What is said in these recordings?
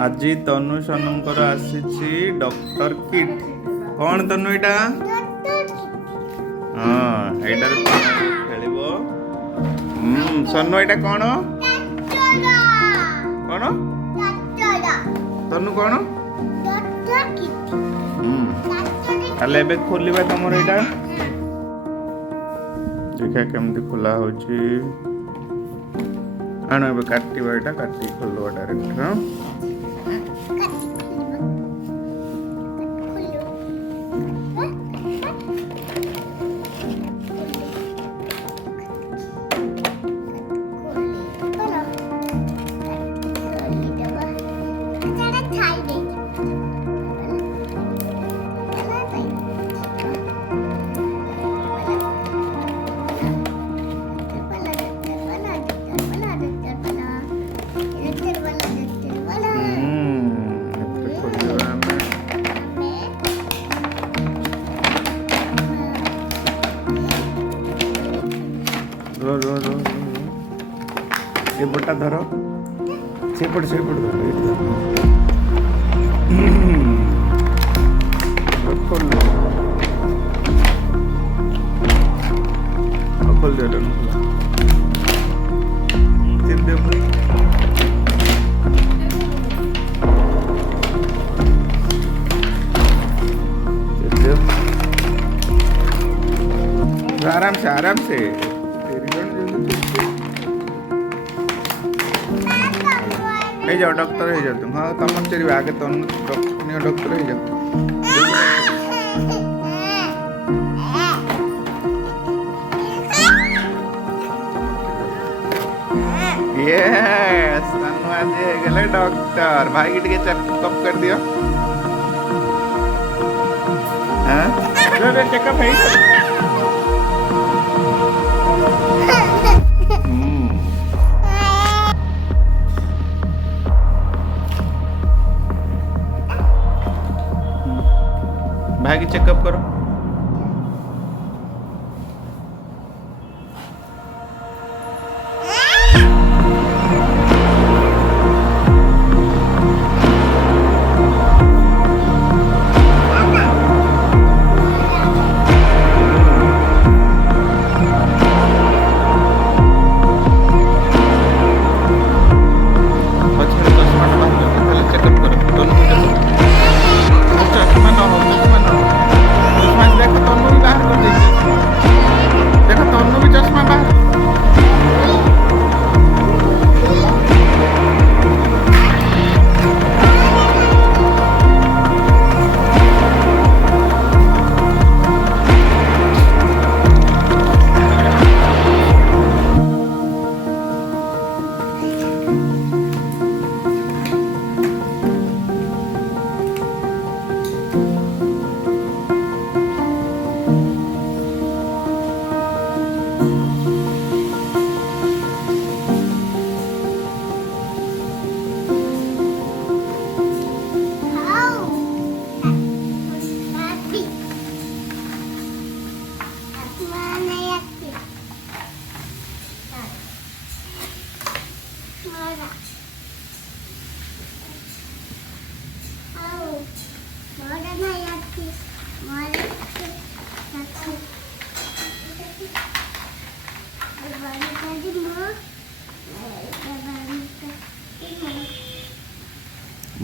आज तनु सनुंकर आसीछि doctor kit कौन तनु एटा हाँ एटार खेलिबो सनु एटा कौन कौन तनु कौन ताले एबे खोलिबा तमर एटा देखा केमती खोला होची आनो एबे काटिबा एटा काटी खोलबा डायरेक्ट हां रो रो रो ये बटा धरो सेपट धरो खोल खोल दे चिंदे आराम से हे जाओ डॉक्टर हो जाओ तुम हाँ तुम चलिए आगे तुम डॉक्टर हो जाओ यस तनु आज गले डॉक्टर भाई की टिके चेकअप कर दियो हां चेकअप है भाई की चेकअप करो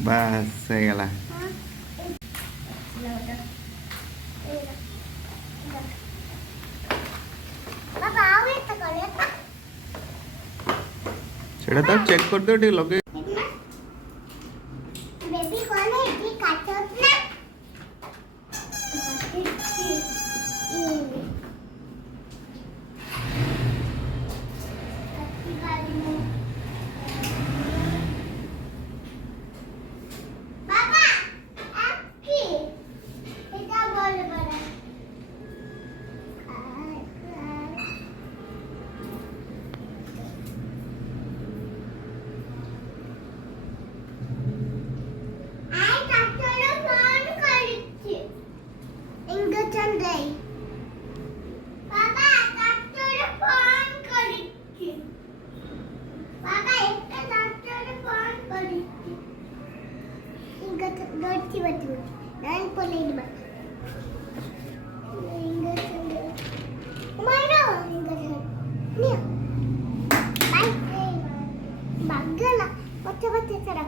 बस ହେଇଗଲା ସେଟା ତ ଚେକ୍ କରିଦିଅ ଟିକେ ଲଗେଇ बेबी कौन है ये काटोत ना पापा आपकी इतना बोल बड़ा Dirty batu. Dan boleh di batu. Mana? Ni. Baik. Bagala. Baca cara.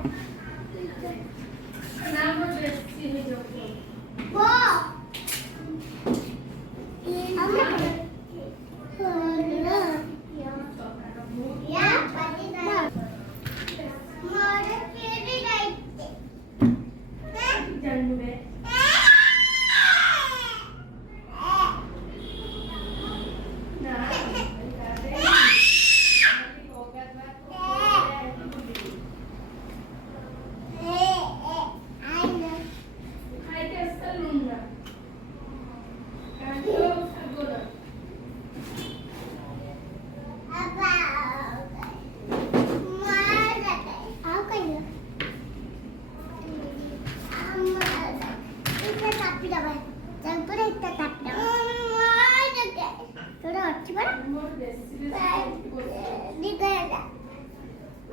Nama besi ni jauh. Wow. Ya, pasti dah. Mana kiri right? Jangan lupa.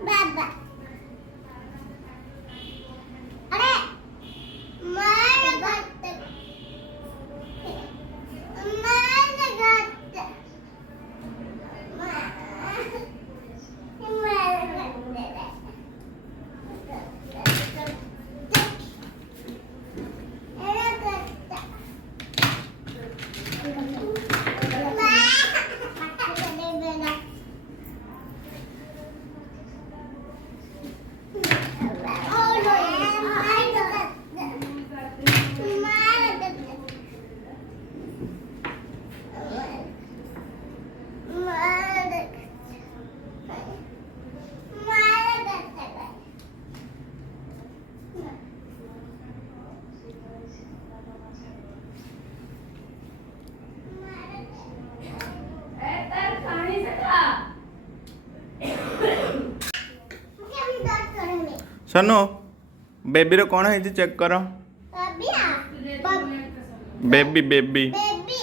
Baba. अरे मार गत्ते सनु बेबी रो कौन है चेक करो बेबी बेबी बेबी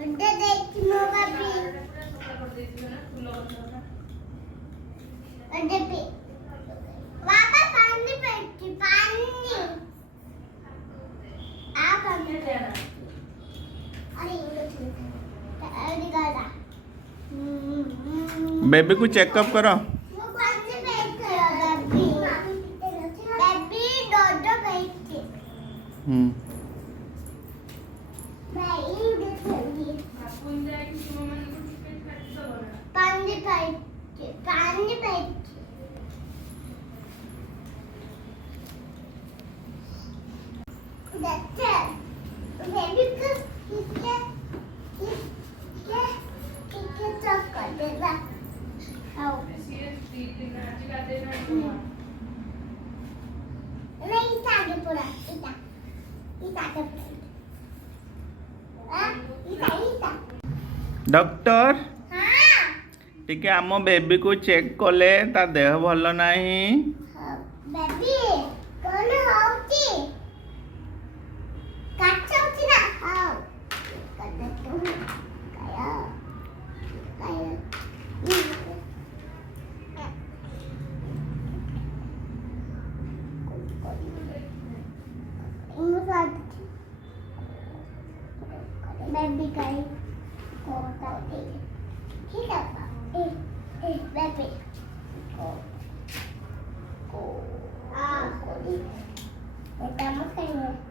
उधर देखी मो baby उधर भी बाबा पानी पड़ती पानी आप अंदर जाना अरे ये गाड़ा बेबी को चेकअप करो डॉक्टर टिके आम बेबी को चेक कले ता देह भल नहीं बेबी कौन होती काचा होती ना हाँ करते तुम काया काया बेबी काई ठीक है बेबी को बेटा मत करिए